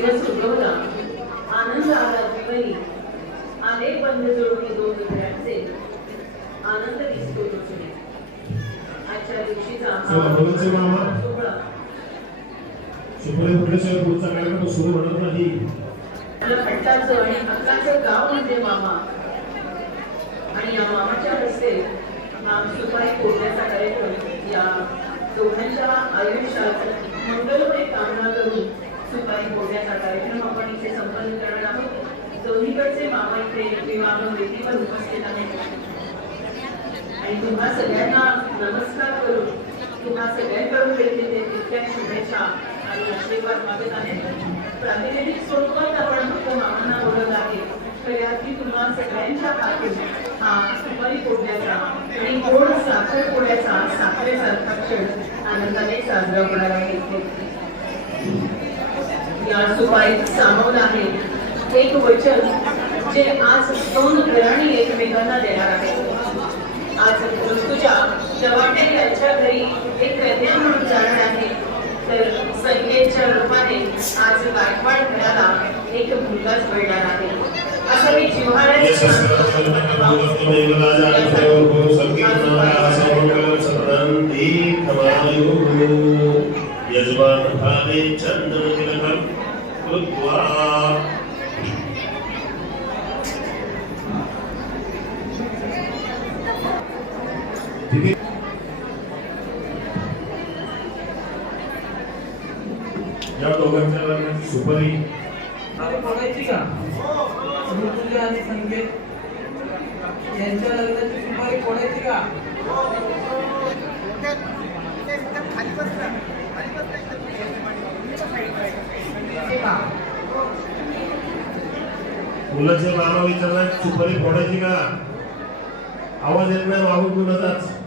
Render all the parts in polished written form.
दिवस उगवला, आनंद आला जीवनी, आले बंद जोडून दोन हृदयांचे, आनंद दिसतो तुझे. आजच्या दिवशीचा सोहळा सुरू होणार नाही. खट्टाचं आणि हक्काचं गाव म्हणजे मामा, आणि या मामाच्या हस्ते सुपारी फोडण्याचा कार्यक्रम या दोघांच्या आयुष्यात मंगलमय कामना करून सुपारी फोडण्याचा कार्यक्रम आपण इथे संपन्न करणार आहोत. दोन्हीकडचे मामा इथे विवाह वेदीवर उपस्थित आहेत आणि तुम्हा सगळ्यांना नमस्कार करून तुम्हा सगळ्यांकडून भेटलेले तितक्या शुभेच्छा आणि आशीर्वाद मागत आहेत. प्रातिनिधिक स्वरूपात आपण फक्त मामांना बोलत आहे, तर यातली तुम्हा सगळ्यांच्या हातून हा सुपारी फोडण्याचा आणि गोड साखर फोड्याचा साखरेसारखा क्षण आनंदाने साजरा होणार आहे. या सुपारीत सामावलं आहे एक वचन जे आज दोन घराणी एकमेकांना देणार आहेत. आज ऋतुजा जवाटे यांच्या घरी एक कन्या म्हणून जाणार आहे, तर संकेतच्या रूपाने आज गायकवाड घराला एक मुलगाच मिळणार आहे. असं मी जिव्हाळ्याने या दोघांच्या लग्नाची सुपारी फोडायची का? ऋतुजा आणि संकेत यांच्या लग्नाची सुपारी फोडायची का? मुलाच्या बाबा विचारला सुपारी फोडायची का? आवाज येत नाही मागून कुणाचाच.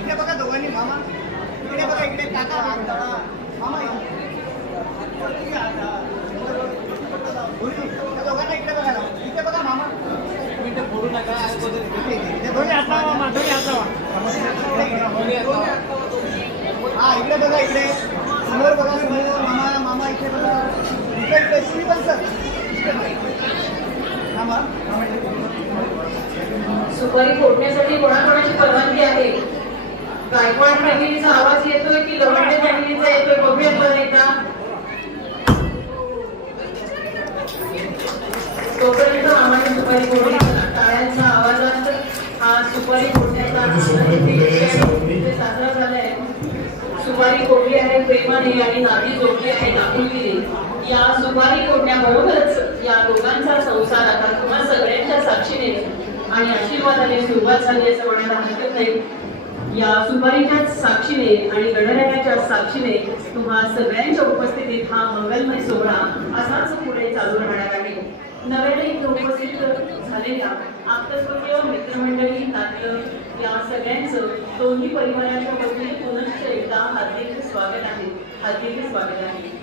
इकडे बघा दोघांनी मामा, इकडे बघा, इकडे काका, मामा दोघांना इकडे बघा, इथे बघा मामा, इथे फोडू नका. हा इकडे बघा, इकडे समोर बघा, समोर मामा, मामा इथे बघा, इकडे इकडे श्रीपंत सर मामा. सुपारी फोडण्यासाठी कोणाकोणाची परवानगी आहे? गायकवाड फॅमिलीचा आवाज येतोय की लवंडे फॅमिलीचा येतोय? बघूया बरं एकदा. तोपर्यंत आम्हाला सुपारी फोडली. टाळ्यांचा आवाजात हा सुपारी फोडण्याचा साजरा झालाय. सुपारी फोडली आहे प्रेमाने आणि नाती जोडली आहे आपुलकीने. या सुपारी फोडण्याबरोबरच या दोघांचा संसार आता तुम्हा सगळ्यांच्या साक्षीने आणि आशीर्वादाने सुरुवात झाली असं म्हणायला हरकत नाही. या सुपारीच्या साक्षीने आणि गणरायाच्या साक्षीने तुम्हा सगळ्यांच्या उपस्थितीत हा मंगलमय सोहळा असाच पुढे चालू राहणार आहे. नव्याने इथे उपस्थित झालेल्या आप्तस्वकीय मित्रमंडळी नातलं या सगळ्यांचं दोन्ही परिवाराच्या वतीने पुनश्च एकदा हार्दिक स्वागत आहे.